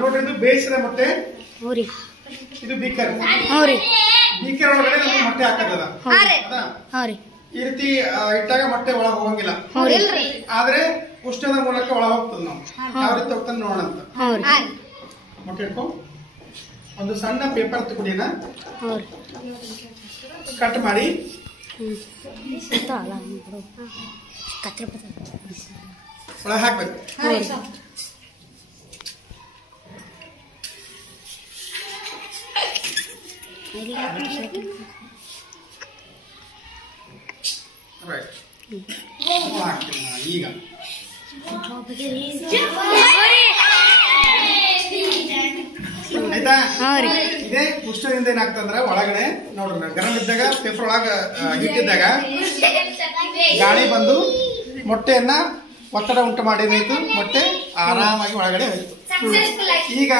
ನೋಡ್ರಿ ಇದು ಬೇಯಿಸಿದ ಮೊಟ್ಟೆ. ಹೌರಿ. ಇದು ಬೀಕರ್. ಹೌರಿ. ಬೀಕರ್ ಒಳಗಡೆ ನಮ್ಗೆ ಮೊಟ್ಟೆ ಹಾಕದ. ಹೌರಿ. ಈ ರೀತಿ ಇಟ್ಟಾಗ ಮೊಟ್ಟೆ ಒಳಗೆ ಹೋಗಂಗಿಲ್ಲ. ಆದ್ರೆ ಉಷ್ಣದ ಮೂಲಕ ಒಳಗೆ ಹೋಗ್ತದ. ನಾವು ಯಾವ ರೀತಿ ಹೋಗ್ತಾನೆ ನೋಡೋಣ ಅಂತ. ಮೊಟ್ಟೆ ಇಟ್ಕೊ. ಒಂದು ಸಣ್ಣ ಪೇಪರ್ ತಗೊಂಡಿನ ಕಟ್ ಮಾಡಿ ಒಳಗೆ ಹಾಕ್ಬೇಕು. ಈಗ ಆಯ್ತಾ? ಇದೇ ಉಷ್ಣದಿಂದ ಏನಾಗ್ತಂದ್ರ ಒಳಗಡೆ ನೋಡ್ರಿ ಗರಂ ಇದ್ದಾಗ ಪೇಪರ್ ಒಳಗ ಇಟ್ಟಿದ್ದಾಗ ಗಾಳಿ ಬಂದು ಮೊಟ್ಟೆಯನ್ನ ಒತ್ತಡ ಉಂಟು ಮಾಡಿ ಮೊಟ್ಟೆ ಆರಾಮಾಗಿ ಒಳಗಡೆ ಹೋಯ್ತು. ಈಗ